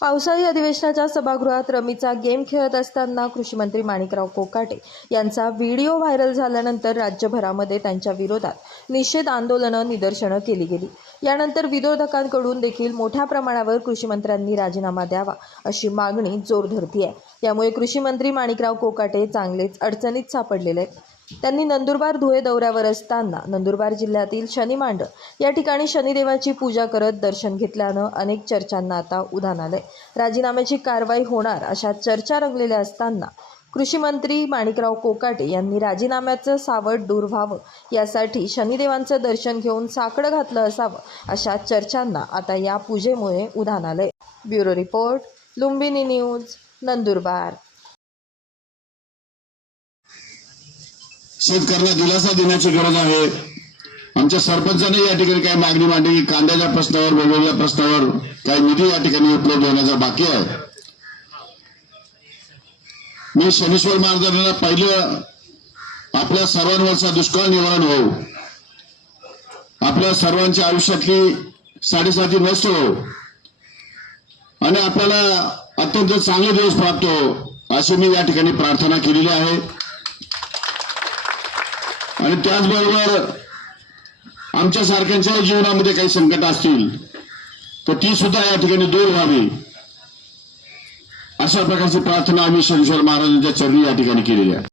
पावसाळी अधिवेशनाच्या सभागृहात रमीचा गेम खेळत असताना कृषीमंत्री माणिकराव कोकाटे यांचा व्हिडिओ व्हायरल झाल्यानंतर राज्यभरामध्ये त्यांच्या विरोधात निषेध आंदोलनं निदर्शनं केली गेली. यानंतर विरोधकांकडून देखील मोठ्या प्रमाणावर कृषीमंत्र्यांनी राजीनामा द्यावा अशी मागणी जोर धरती आहे यामुळे कृषीमंत्री माणिकराव कोकाटे चांगलेच अडचणीत सापडलेले आहेत. त्यांनी नंदुरबार धुळे दौऱ्यावर असताना नंदुरबार जिल्ह्यातील शनिमांड या ठिकाणी शनिदेवाची पूजा करत दर्शन घेतल्यानं अनेक चर्चांना आता उधाण आलंय. राजीनाम्याची कारवाई होणार अशा चर्चा रंगलेल्या असताना कृषी मंत्री माणिकराव कोकाटे यांनी राजीनाम्याचं सावट दूर व्हावं यासाठी शनिदेवांचं दर्शन घेऊन साकडं घातलं असावं अशा चर्चांना आता या पूजेमुळे उधाण आलंय. Bureau report Lumbini news Nandurbar. शेतकऱ्यांना दिलासा देण्याची गरज आहे. आमच्या सरपंचाने या ठिकाणी काही मागणी मांडली की कांद्याच्या प्रश्नावर वेगवेगळ्या प्रश्नावर काही निधी या ठिकाणी उपलब्ध होण्याचा बाकी आहे. मी शनीश्वर महाराजांना पहिलं आपल्या सर्वांवरचा दुष्काळ निवारण हो आपल्या सर्वांच्या आयुष्यातली साडेसाती नष्ट हो आणि आपल्याला अत्यंत चांगले दिवस प्राप्त हो अशी मी या ठिकाणी प्रार्थना केलेली आहे. आणि त्याचबरोबर आमच्या सारख्यांच्या जीवनामध्ये काही संकट असतील तर ती सुद्धा या ठिकाणी दूर व्हावी. अशा प्रकारची प्रार्थना आम्ही शनीश्वर महाराजांच्या चरणी या ठिकाणी केलेली आहे.